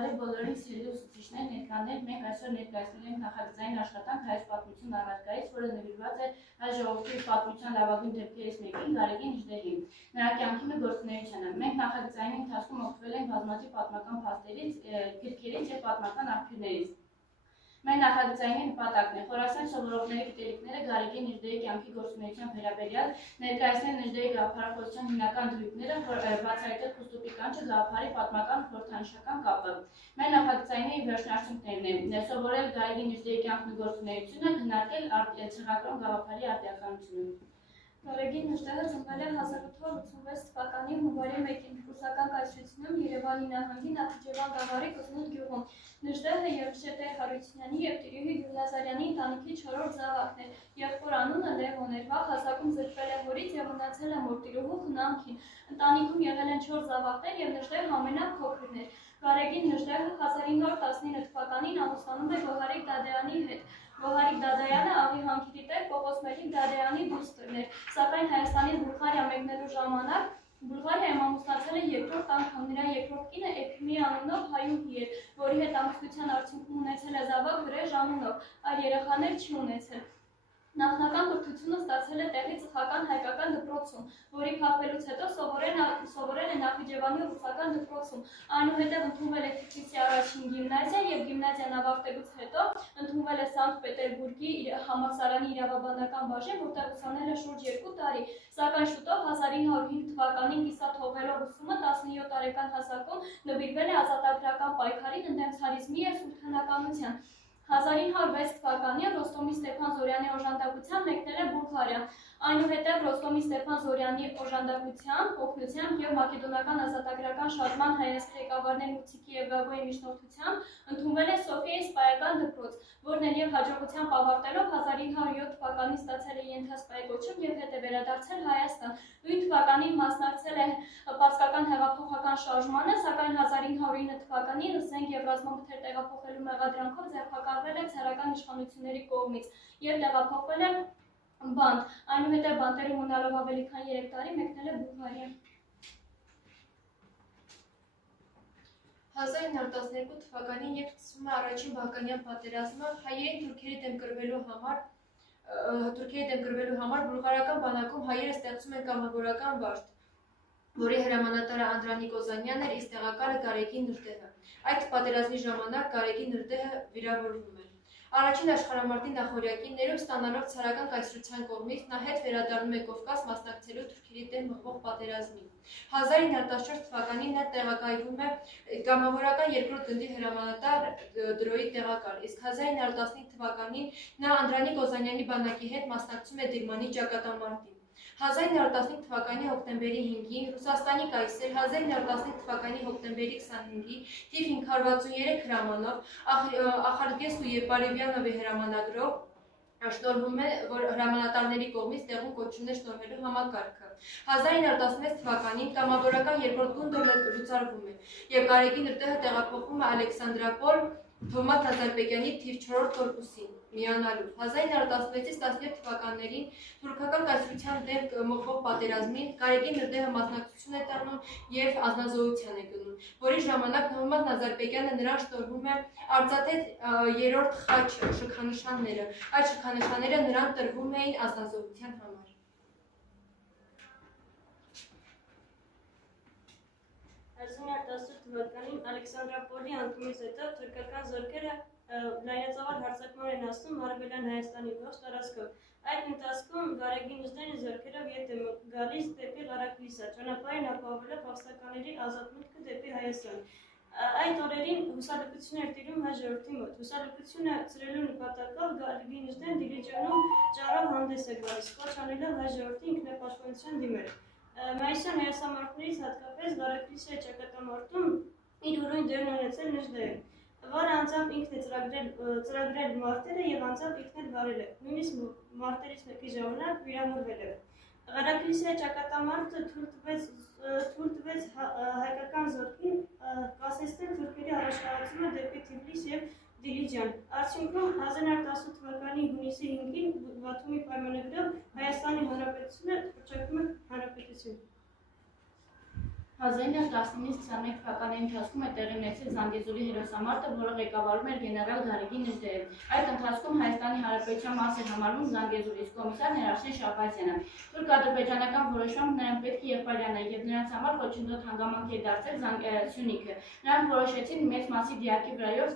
Բոլորին սիրելի ուսուցիչներ, ներկաներ, մենք այսօր ներկայացնել ենք նախագծային աշխատանք հայոց պատմություն առարկայից, որը նվիրված է հայ ժողովրդի պատմության լավագույն դեպքերից մեկին Գարեգին Իժդեհին, նրա կյանքի ու գործունեությանը։ Մենք նախագծային ընթացքում օգտվել ենք բազմաթիվ պատմական փաստերից, գրքերից եւ պատմական աղբյուրներից։ Մեր նախագծային նպատակն է խորացնել սովորողների գիտելիքները Գարեգին Իժդեհի կյանքի գործունեության վերաբերյալ, ներկայացնել Իժդեհի գաղափարախոսության հիմնական դրույթները, բացահայտել Խուստուկի կանչը գաղափարի պատմական խորհրդանշական կապը։ Մեր նախագծային վերջնարդյունքներն են սովորել Գարեգին Իժդեհի կյանքն ու գործունեությունը, քննարկել ցեղական գաղափարի արդիականությունը։ Գարեգին Իժդեհը ծնվել է 1886 թվականի հունվարի 1-ին ռուսական կայսրությունում Երևանի նահանգի Նախիջևան գավառի Կզնուտ գյուղում։ Իժդեհը Եղիշետե Հարությունյանի և տիրուհի Գյուլազարյանի ընտանիքի 4-րդ զավակն էր։ Եղբոր անունը Լևոն էր, վաղ հասակում զրկվել է հորից և մնացել է մորտիրուհու խնամքին։ Ընտանիքում եղել են 4 զավակներ և Իժդեհը ամենափոքրն էր։ Գարեգին Իժդեհը 1919 թվականին ամուսնանում է Գոհարիկ Դադայանի հետ։ Գոհարիկ Դադայանը աղի հանքերի տեր Պողոս Մելիք Դադայանի դուստրն էր, սակայն Հայաստանից Բուլղարիա մեկնելու ժամանակ Բուլղարիայում ամուսնացել է երկրորդ անգամ։ Նրա երկրորդ կինը Էփիմի անունով հայուհի էր, որի հետ ամուսնության արդյունքում ունեցել է զավակ Վրեժ անունով, այլ երեխաներ չի ունեցել։ Նախնական կրթությունը ստացել է տեղի ծխական հայկական դպրոցում, որի փակվելուց հետո սովորել է Նախիջևանի ռուսական դպրոցում, այնուհետև ընդունվել է Թիֆլիսի առաջին գիմնազիա և գիմնազիան ավարտելուց հետո ընդունվել է Սանկտ Պետերբուրգի համալսարանի իրավաբանական բաժին, որտեղ ուսանել է շուրջ 2 տարի, սակայն շուտով 1905 թվականին կիսաթողելով ուսումը 17 տարեկան հասակում նվիրվել է ազատագրական պայքարին ընդդեմ ցարիզմի և սուլթանականության։ 1906 թվականին Ռոստոմի Ստեփան Զորյանի օժանդակությամբ մեկնել է Բուլղարիա, այնուհետև Ռոստոմի Ստեփան Զորյանի օժանդակությամբ, օգնությամբ և մակեդոնական ազատագրական շարժման հայացք ղեկավարներ Մուցիկի և Գագոյի միջնորդությամբ ընդունվել է Սոֆիայի սպայական դպրոց, որն էլ և հաջողությամբ ավարտելով 1907 թվականին ստացել է ենթասպայի կոչում և հետ է վերադարձել Հայաստան։ Նույն թվականին մասնակցել է պարսկական հեղափոխական շարժմանը, սակայն 1909 թվականին զենք և ռազմաբթեր տեղափոխելու մեղադրանքով ձերբակալվել է ցարական իշխանությունների կողմից և տեղափոխվել է բանտ, այնուհետև բանտերում մնալով ավելի քան 3 տարի մեկնել է Բուլղարիա։ 1912 թվականին, երբ սկսվում է առաջին բալկանյան պատերազմը, հայերին թուրքերի դեմ կռվելու համար բուլղարական բանակում հայերը ստեղծում են կամավորական վարդ, որի հրամանատարը Անդրանիկ Օզանյանն էր, իսկ տեղակալը Գարեգին Իժդեհը։ Այդ պատերազմի ժամանակ Գարեգին Իժդեհը վիրավորվում էր։ Առաջին աշխարհամարտի նախօրյակիներում ստանալով ցարական կայսրության կողմից նա հետ վերադառնում է Կովկաս մասնակցելու թուրքերի դեմ մղվող պատերազմին։ 1914 թվականին նա տեղակայվում է կամավորական երկրորդ գնդի հրամանատար դրոյի տեղակալ, իսկ 1915 թվականին նա Անդրանիկ Օզանյանի բանակի հետ մասնակցում է Դիրմանի ճակատամարտին։ 1915 թվականի հոկտեմբերի 5-ին Ռուսաստանի կայսեր 1915 թվականի հոկտեմբերի 25-ի թիվ 563 հրամանով Ախալգեսու և Պալևյանովի հրամանագրով շնորհվում է, որ հրամանատարների կողմից տեղում կոչումներ շնորհելու համակարգը։ 1916 թվականին կամավորական երկրորդ գունդը լուծարվում է և Գարեգին Իժդեհը տեղափոխվում է Ալեքսանդրապոլ Թովմաս Նազարբեկյանի թիվ 4-րդ կորպուսին միանալու։ 1916-ից 17 թվականներին թուրքական կայսրության դեմ մղվող պատերազմին Գարեգին Իժդեհը մասնակցություն է տանում և ազնազոհության է գնում, որի ժամանակ Թովմաս Նազարբեկյանը նրան շնորհում է արծաթե 3-րդ խաչ շքանշանները։ Այդ շքանշանները նրան տրվում էին ազնազոհության համար։ 1918 թվականին Ալեքսանդրապոլի անկումից հետո թուրքական զորքերը լայնածավալ հարձակման են հասնում արևելյան Հայաստանի ողջ տարածքով։ Այդ ընթացքում Գարեգին Իժդեհի զորքերով ետ է գալիս դեպի Ղարաքլիսա, ճանապարհին ապահովելով փախստականների ազատ մուտքը դեպի Հայաստան։ Այդ օրերին հուսալքություն էր տիրում հայ ժողովրդի մոտ։ Հուսալքությունը ծրելու նպատակով Գարեգին Իժդեհն Դիլիջանում ճառով հանդես է գալիս, կոչ անելով հայ ժողովրդի ինքնապաշտպանության դիմել։ Մայիսյան հերոսամարտներից հատկապես Ղարաքլիսայի ճակատամարտում իր ուրույն դերն ունեցել Իժդեհը, որը անձամբ ինքն է ծրագրել մարտերը և անձամբ ինքն էլ վարել է, նույնիսկ մարտերից մեկի ժամանակ վիրավորվել է։ Ղարաքլիսայի ճակատամարտը թույլ տվեց հայկական զորքին կասեցնել թուրքերի առաջխաղացումը դեպի Թիֆլիս և Դիլիջան։ Արդյունքում 1918 թվականի հունիսի 5-ին Բաթումի պայմանագրով Հայաստանի Հանրապետությունը հռչակվում է հանրապետություն։ 1919-21 թվականի ընթացքում է տեղի ունեցել Զանգեզուրի հերոսամարտը, որը ղեկավարում էր գեներալ Գարեգին Նժդեհը։ Այդ ընթացքում Հայաստանի Հանրապետության մաս էր համարվում Զանգեզուրի կոմիսարն Արսեն Շահբազյանը։ Թուրք-ադրբեջանական որոշմամբ նրան պետք է եղբայրան է եւ նրանց համար խոչընդոտ հանգամանք էր դարձել Սյունիքը։ Նրանք որոշեցին մեծ մասի դիակի վրայով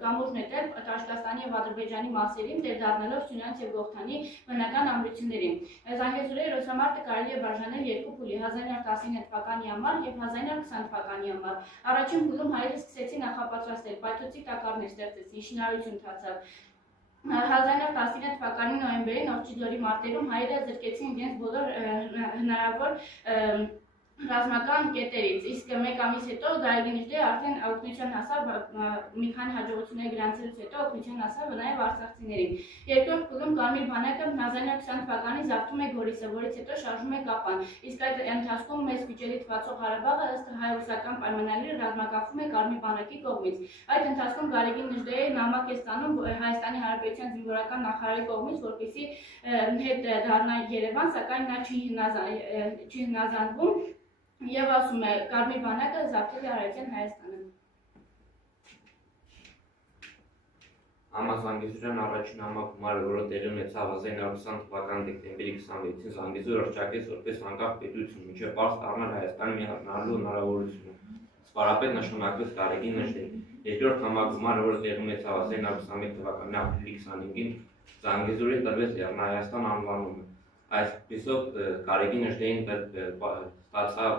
կամուր նետել Տաշկաստանի եւ Ադրբեջանի մասերին, դեր դառնալով Սյունյանց եւ Գողթանի բնական ամրություններին։ Զանգեզուրի հերոսամարտը կարելի է բաժանել երկու փուլի՝ 1919 թվականի համար եւ 1920 թվականի համար։ Առաջին փուլում հայերը սկսեցին նախապատրաստել, պայթուցիկ տակառներ ստեղծեցին, շինարարություն ընթացավ։ 1919 թվականի նոյեմբերին Օղջիձորի մարտերում հայերը զրկեցին իրենց բոլոր հնարավոր ռազմական կետերից, իսկ մեկ ամիս հետո Գարեգին Նժդեհը արդեն օգնության հասավ, մի քանի հաջողություններ գրանցելուց հետո օգնության հասավ նաև արցախցիներին։ Երկրորդ փուլում Կարմիր բանակը 1920 թվականին զավթում է Գորիսը, որից հետո շարժում է Կապան, իսկ այդ ընթացքում մեծ վիճելի թվացող Ղարաբաղը ըստ հայ-ռուսական պայմանագրի ռազմակապվում է Կարմիր բանակի կողմից։ Այդ ընթացքում Գարեգին Նժդեհը նամակ է ստանում Հայաստանի Հանրապետության զինվորական նախարարի կողմից, որպեսզի հետ դառնա Երևան, սակայն նա չի հնազանդվում եւ ասում է Կարմիր բանակը զավթել է Արարատյան Հայաստանը։ Համազանգեզուրյան առաջին համագումարը, որը տեղի ունեցավ 1920 թվականի դեկտեմբերի 26-ին, Զանգեզուր հռչակեց որպես անկախ պետություն, մինչև պարզ դառնալ Հայաստանի միանալու հնարավորությունը։ Սպարապետ նշանակվեց Գարեգին Նժդեհը։ Երկրորդ համագումարը, որը տեղի ունեցավ 1921 թվականի ապրիլի 25-ին, Զանգեզուրին տրվեց Լեռնահայաստան անվանումը։ Այսպիսով Գարեգին Նժդեհին ստացավ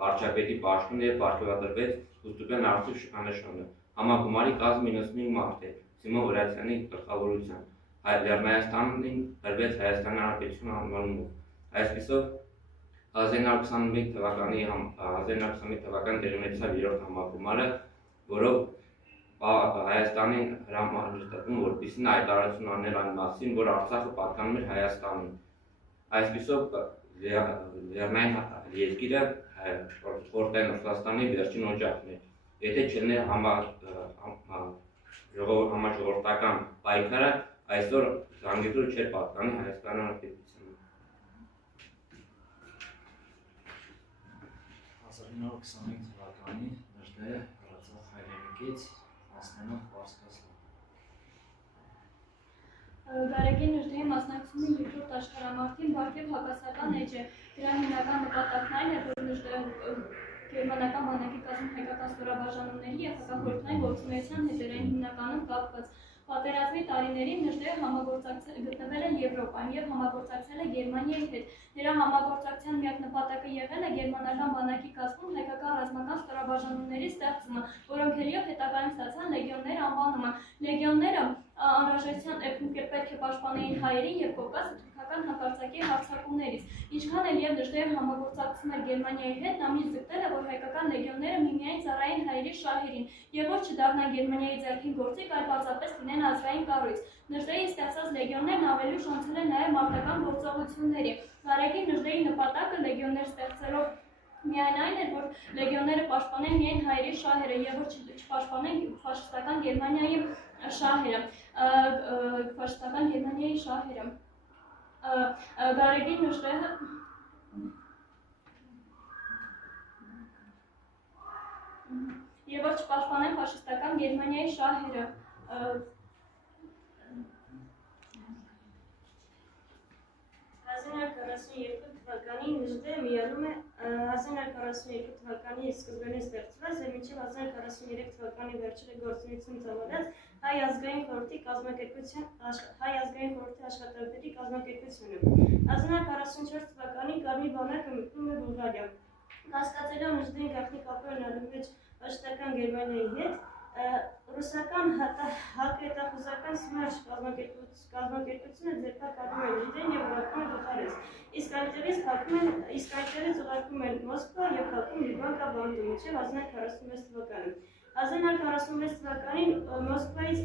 վարչապետի պաշտոնը եւ պարգևատրվեց Ուստուպյան արծիվ շքանշանը։ Համագումարի կազմը 95 մարդ է, Սիմոն Վրացյանի գլխավորությամբ։ Լեռնահայաստանին տրվեց Հայաստանի Հանրապետություն անվանումով։ Այսպիսով 1921 թվականի տեղի ունեցավ երրորդ համագումարը, որով Հայաստանին հրաման էր տրվում, որպեսզի նա հայտարարություն անել այն մասին, որ Արցախը պատկանում էր Հայաստանին։ Այսպիսով Լեռնային երկիրը խորհրդային Ռուսաստանի վերջին օջախն էր։ Եթե չլիներ համաժողովրդական պայքարը, այսօր Զանգեզուրը չէր պատկանի Հայաստանի Հանրապետությանը։ 1925 թվականին Նժդեհը հեռացավ հայրենիքից, հասնելով Պարսկաստան։ Գարեգին Նժդեհի մասնակցությունը երկրորդ աշխարհամարտին բարդ եւ հակասական էջ է։ Դրա հիմնական նպատակն այն է, որ Նժդեհը գերմանական բանակի կազմում հայկական ստորաբաժանումների եւ հակախորհրդային գործունեության հետերային հիմնականում կապված։ Պատերազմի տարիներին Նժդեհը գտնվել է Եվրոպայում եւ համագործակցել է Գերմանիայի հետ։ Նրա համագործակցության միակ նպատակը եղել է գերմանական բանակի կազմում հայկական ռազմական ստորաբաժանումների ստեղծումը, որոնք հելիով հետագայում ստացան լեգիոններ անվանումը։ Լեգիոնները անհրաժեշտության պետք է պաշտպանեին հայերին եւ Կովկասը թուրքական հակարծակի հարձակումներից։ Ինչքան էլ եւ Նժդեհը համագործակցում էր Գերմանիայի հետ, նա միշտ ձգտել է, որ հայկական լեգիոնները միմիայն ծառայեն հայերի շահերին եւ որ չդառնան Գերմանիայի ձեռքին գործիք, այլ պարզապես լինեն ազգային կառույց։ Նժդեհի ստեղծած լեգիոններն ավելի շանցել են նաեւ մարտական գործողությունների։ Գարեգին Նժդեհի նպատակը լեգիոններ ստեղծելով միայն այն էր, որ լեգիոնները պաշտպանեն միայն հայերի շահերը եւ որ չպաշտպանեն ֆաշիստական Գերմանիայի շահերը։ Գարեգին Նժդեհը եւ որ չպաշտպանեն ֆաշիստական Գերմանիայի շահերը։ 1942 թվականին Նժդեհը միանում է 1942 թվականի սկզբին ստեղծված եւ մինչեւ 1943 թվականի վերջերը գործունեություն ծավալած Հայ ազգային խորհրդի աշխատանքների կազմակերպությունը։ 1944 թվականին Կարմիր բանակը մտնում է Բուլղարիա։ Կասկածելով Նժդեհի գաղտնի կապերն առնվեց ֆաշիստական Գերմանիայի հետ, ռուսական հակահետախուզական ՍՄԵՐՇ կազմակերպությունը ձերբակալում է Նժդեհին եւ ուղարկում է Բուխարեստ, իսկ այնտեղից ուղարկում են Մոսկվա եւ փակում Լյուբանկա բանտում մինչեւ 1946 թվականը։ 1946 թվականին Մոսկվայից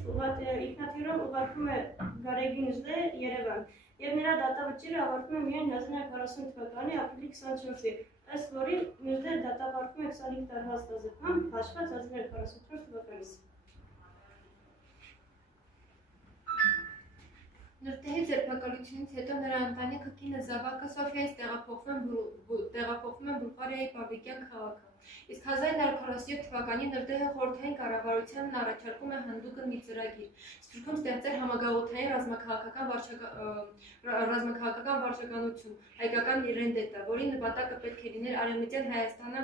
ինքնաթիռով ուղարկում է Գարեգին Նժդեհը Երևան եւ նրա դատավճիռը ավարտվում է միայն 1940 թվականի ապրիլի 24-ին, ըստ որի Նժդեհը դատապարտվում է 25 տարվա ստազեկմամբ հաշված 1944 թվականից։ Նրտեհի ձերբակալությունից հետո նրա ընտանիքը կինը Զավակը Սոֆիայից տեղափոխվում են Բուլղարիայի Պավլիկյան քաղաքը։ Իսկ 1947 թվականին Նրտեհը խորհրդային կառավարությանն առաջարկում է հանդուգն մի ծրագիր, Սփյուռքում ստեղծել համագաղութային ռազմաքաղաքական վարչականություն, հայկական ռենդետա, որի նպատակը պետք է լիներ Արևմտյան Հայաստանը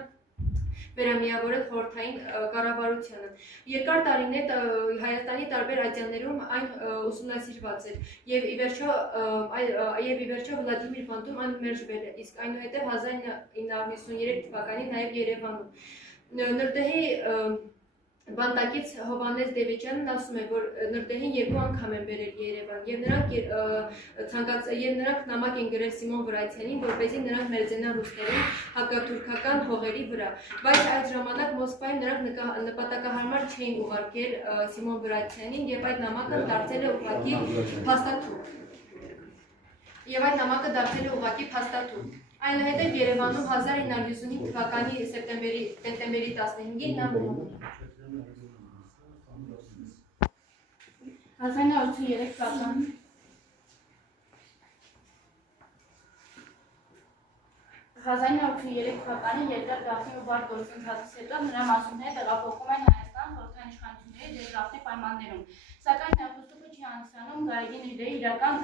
վերամիավորել խորհրդային կառավարությանը։ Երկար տարիներ Հայաստանի տարբեր ատյաններում այն ուսումնասիրված էր եւ ի վերջո Վլադիմիր Բանդում այն մերժվել է, իսկ այնուհետև 1953 թվականին նաեւ Երևանում։ Նրտեհի բանտակից Հովհաննես Դևեջյանն ասում է, որ Նրտեհին 2 անգամ են բերել Երևան եւ նրանք նամակ են գրել Սիմոն Վրացյանին, որպեսզի նրանք մերձենան ռուսներին հակաթուրքական հողերի վրա, բայց այդ ժամանակ Մոսկվայում նրանք նպատակահարմար չէին ուղարկել Սիմոն Վրացյանին եւ այդ նամակը դարձել է ուղղակի փաստաթուղթ։ Այնուհետև Երևանում 1955 թվականի սեպտեմբերի 15-ին նա մահանում է։ 1983 թվականին երկար գաղտնի ու բարդ գործընթացից հետո նրա մասունները տեղափոխվում են Հայաստան խորհրդային իշխանությունների դերգաղթի պայմաններում, սակայն Խոստուկը չի անցնում Գարեգին Իդեի իրական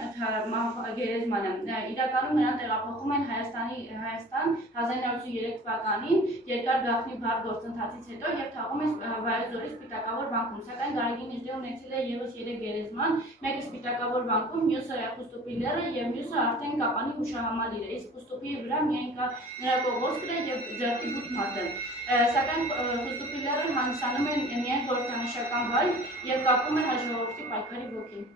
գերեզմանը։ Իրականում նրան տեղափոխում են Հայաստան 1983 թվականին երկար գաղտնի բարդ գործընթացից հետո եւ թաղում են Վայոց ձորի Սպիտակավոր բանկում, սակայն Գարեգին Իդեը ունեցել է եւս 3 գերեզման, մեկը Սպիտակավոր բանկում, մյուսը Խուստուպի լեռը եւ մյուսը արդեն Կապանի հուշահամալիրը, իսկ Խուստուպի վրա միայն կա նրա կողոսկրը եւ ձեռքի բութ մատը, սակայն Խուստուպի լեռը հանդիսանում է միայն խորհրդանշական վայր եւ կապում է հայ ժողովրդի պայքարի ոգին։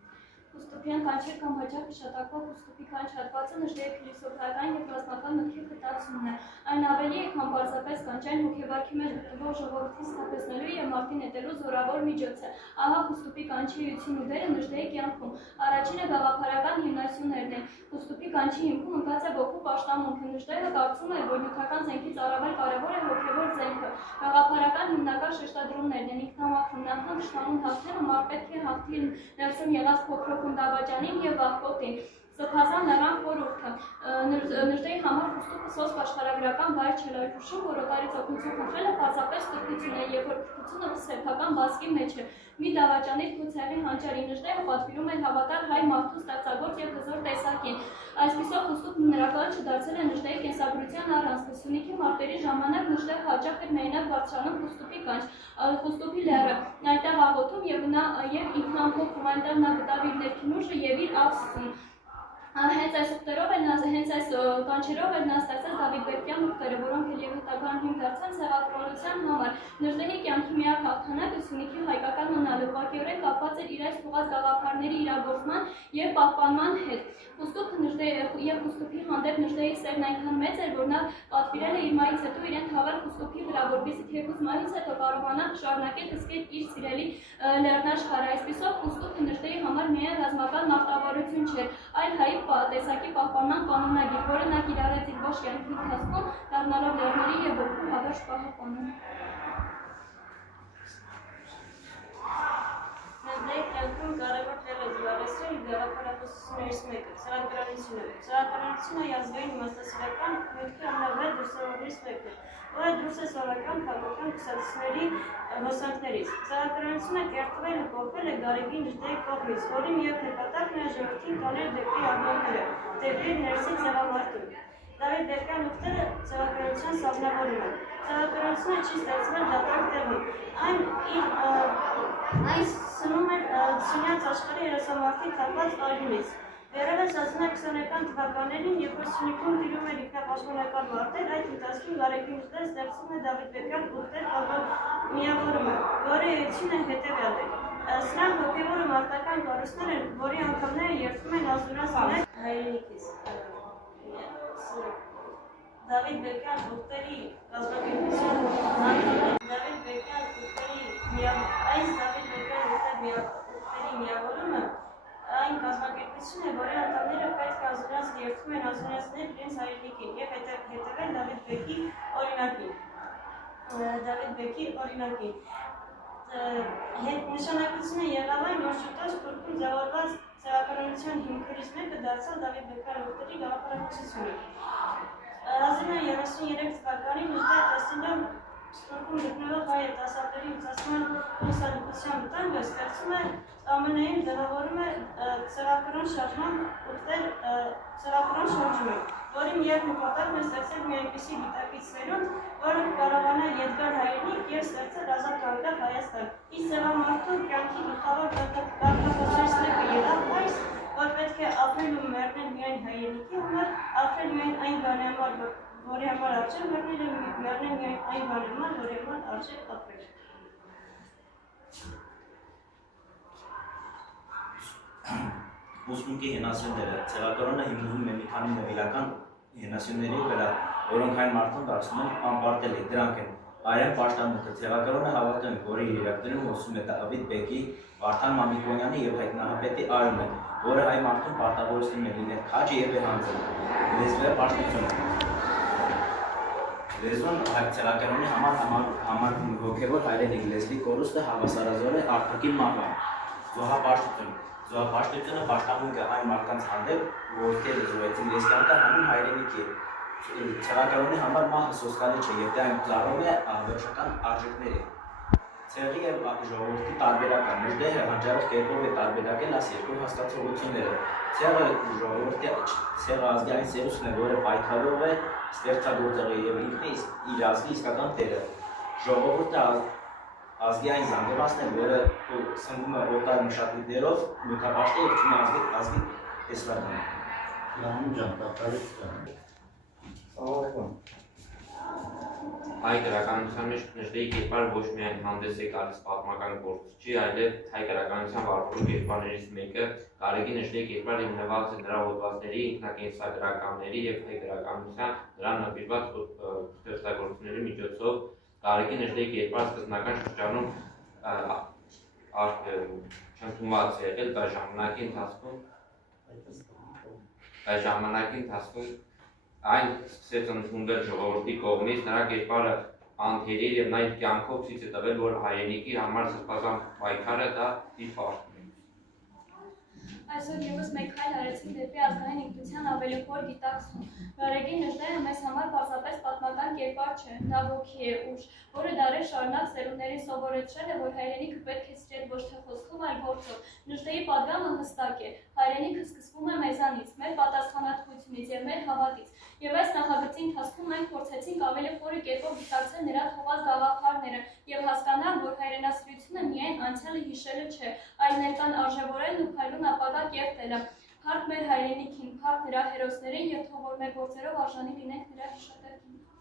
Խուստուպյան կանչեր կամ հաճախ հիշատակվող Խուստուպի կանչ հատվածը Նժդեհի փիլիսոփայական եւ ռազմական մտքի խտացումն է։ Այն ավելի է, քան պարզապես կանչային հոգեվարքի մեջ գտնվող ժողովրդին սթափեցնելու եւ մարդին նետելու զորավոր միջոց է։ Ահա Խուստուպի կանչի էություն ու դերը Նժդեհի կյանքում։ Առաջինը գաղափարական հիմնասյուներն են։ Խուստուպի կանչի հիմքում ընկած է ոգու պաշտամունքը։ Նժդեհը կարծում է, որ նյութական զենքից առավել կարևոր է հոգեվոր զենքը։ Գաղափարական հիմնական շեշտադրումներն են ինքնամաքրում, նախքան թշնամուն հաղթելը մարդ պետք է հաղթի ներսում եղած փոքրոք դավաճանին եւ վախկոտին։ Սփազան լեռան խորհուրդը Նժդեհի համար Խուստուպը սոսկ աշխարհագրական վայր չէ, այլ հուշում, որ օտարից օգնություն խնդրելը պարզապես ստրկություն է, եւ որ քրտությունը սեփական բասկի մեջ է։ Մի դավաճանից ցուցեղի հանճարի Նժդեհը պատվիրում է հավատալ հայ մարդու ստեղծագործ եւ հզոր տեսակին։ Այսպիսով Խուստուպն նրա կանչը դարձել է Նժդեհի կենսագրության առանցքը։ Սյունիքի մարտերի ժամանակ Նժդեհը հաճախ էր մենակ բարձրանում Խուստուպի կանչ, Խուստուպի լեռը, այնտեղ աղոթում եւ ինքն ամփոփում, այնտեղ նա գտավ իր ներքին ուժը եւ իր ափսուն։ Հենց այս կանչերով էր նա ստացել Դավիթ Բերդյան ուղտերը, որոնք էլ եւ հետագան հիմք դարձան ցեղակրոնության համար։ Նժդեհի կյանքի միակ հաղթանակը Սյունիքի հայկական մնալը ուղղակիորեն կապված էր իր այս թողած գաղափարների իրագործման եւ պահպանման հետ։ Խուստուպը Խուստուպի հանդեպ Նժդեհի սերն այնքան մեծ էր, որ նա պատվիրել է իր մահից հետո իրեն թաղել Խուստուպի վրա, որպեսզի թեկուզ մահից հետո կարողանա շարունակել հսկել իր սիրելի լեռնաշխարհը։ Այսպիսով Խուստուպը Նժդեհի համար միայն ռազմական մարտավարություն չէր, այլ հայ տեսակի պահպանման կանոնագիր, որը նա կիրառեց իր ողջ կյանքի ընթացքում, դառնալով լեռների եւ ոգու հավերժ պահապանը։ Նժդեհի կյանքում կարևոր տեղ է զբաղեցրել իր գաղափարախոսություններից մեկը՝ ցեղակրանությունը։ Ցեղակրանությունը ազգային իմաստասիրական մտքի ամենավեհ դրսևորումներից մեկն է, որը դուրս է սովետական քաղաքական կուսակցությունների հոսանքներից։ Ցեղակրանությունը կերտվել ու կոփվել է Գարեգին Նժդեհի կողմից, որի միակ նպատակն է ժողովրդին տանել դեպի արմատները, դեպի ներսի ցեղամարտում։ Դավիթ Բերդյան ուղտերը ցեղակրանության սահմանավորում են։ Ցեղակրանությունը չի ստեղծվել դատարկ տեղում։ Այն սնում է Սյունյաց աշխարհի երեսամարտի թափված արյունից։ Դեռևս 1920-ական թվականներին, երբ որ Սյունիքում տիրում էր ինքնապաշտպանական մարտեր, այդ ընթացքում Գարեգին Իդեն ստեղծում է Դավիթ Բերդյան ուղտեր միավորումը, որի էությունը հետևյալ է։ Սրանք հոգևոր ու մարտական կառույցներ են, որի անդամները երդվում են ազդուրած հայրենիքից։ Դավիթ Բերդյան ուղտերի կազմակերպության Դավիթ Բերդյան ուղտերի միավորումը այն կազմակերպություն է, որի անդամները պետք է ազդուրած երդվում են ազդուրացնել իրենց հայրենիքին եւ հետևել Դավիթ Բեկի օրինակին։ Նշանակությունը եղավ այն, որ շուտով Սփյուռքում ձևավորված ցեղակառավարության հիմքերից մեկը դարձավ Դավիթ Բեկարովի գաղափարախոսությունը։ 1933 թվականին նույնիսկ տեսնում Սփյուռքում գտնվող հայ երիտասարդների ուսուցման կուրսալիքության վտանգը ստեղծում է ԱՄՆ-ին ձևավորում է ցեղակրոն շարժման ուղղել ցեղակրոն շարժումը, որի միակ նպատակն է ստեղծել մի այնպիսի գիտակից սերունդ, որը կարողանա եդգար հայրենիք և ստեղծել ազատ անկախ Հայաստան։ Իսկ ցեղամարդու կյանքի գլխավոր կարգախոսներից մեկը եղավ այս, որ պետք է ապրել ու մեռնել միայն հայրենիքի համար, ապրել միայն այն բանի համար, որի համար արժե մեռնել և մեռնել միայն այն բանի համար, որի համար արժե ապրել։ Ուսմունքի հենասյունները ցեղակրոնը հիմնվում է մի քանի նվիրական հենասյունների վրա, որոնք այն մարդուն դարձնում են անպարտելի։ Դրանք են Արյան պաշտամունքը, ցեղակրոնը հավատում, որի իրականում ոսում է Դավիթ Բեկի, Վարդան Մամիկոնյանի և հայտնահապետի արյունը, որը հայ մարդուն պարտավորեցնում է լինել քաջ և վեհանձն։ Լեզվե պաշտությունը Լեզուն ցեղակրոնի համար հոգևոր հայրենիք, լեզվի կորուստը հավասարազոր է արտաքին մահվան։ Զոհապաշտությունը Զոհապաշտությունը պաշտամունք է այն մարդկանց հանդեպ, ովքեր զոհեցին լեզվանքը հանուն հայրենիքի։ Ցեղակրոնի համար մահը սոսկալի չէ և դա այն ծառում է վերջական արժեքների։ Ցեղի և ժողովրդի տարբերական Մժդեհը հանճարեղ կերպով է տարբերակել այս երկու հասկացողությունները։ Ցեղը ժողովրդի ցեղը ազգային սերուցն է, որը պայքարող է ստեղծագործողի և ինքն է իր ազգի իսկական տերը։ Ժողովուրդը ազգի այն զանգվածն է, որը սնվում է օտար մշակույթներով, նյութապաշտի և չունի ազգի տեսլականը։ Հայ գրականության մեջ Նժդեի կերպարը ոչ միայն հանդես է գալիս պատմական գործչի, այլև հայ գրականության վարպետու կերպարներից մեկը։ Գարեգին Նժդեի կերպարը հիմնված է նրա հոդվածների, ինքնակենսագրականների և հայ գրականության նրան նվիրված ստեղծագործությունների միջոցով։ Գարեգին Նժդեի կերպարը սկզբնական շրջանում չընդունված է եղել, բայց ժամանակի ընթացքում այն սկսեց ընդունվել ժողովրդի կողմից, նրա կերպարը անթերի և նա իր կյանքով ցույց է տվել, որ հայրենիքի համար սրբազան պայքարը դա իր պարտքն է։ Այսօր ևս մեկ քայլ արեցինք դեպի ազգային ինքնության ավելի խոր գիտակցում։ Գարեգին Նժդեհը մեզ համար պարզապես պատմական կերպար չէ, նա ոգի է ուժ, որը դարեր շարունակ սերունդներին սովորեցրել է, որ հայրենիքը պետք է սիրել ոչ թե խոսքով, այլ գործով։ Նժդեի պատգամը հստակ է. հայրենիքը սկսվում է մեզանից, մեր պատասխանատվությունից և մեր հավատից։ Եվ այս նախագծի ընթացքում մենք փորձեցինք ավելի խորը կերպով գիտակցել նրա թողած գաղափարները և հասկանալ, որ հայրենասիրությունը միայն անցյալը հիշելը չէ, այլ ներկան արժևորելն ու քայլուն ապագա կերտելը։ Փառք մեր հայրենիքին, փառք նրա հերոսներին և թող որ մեր գործերով արժանի լինենք նրա հիշատակին։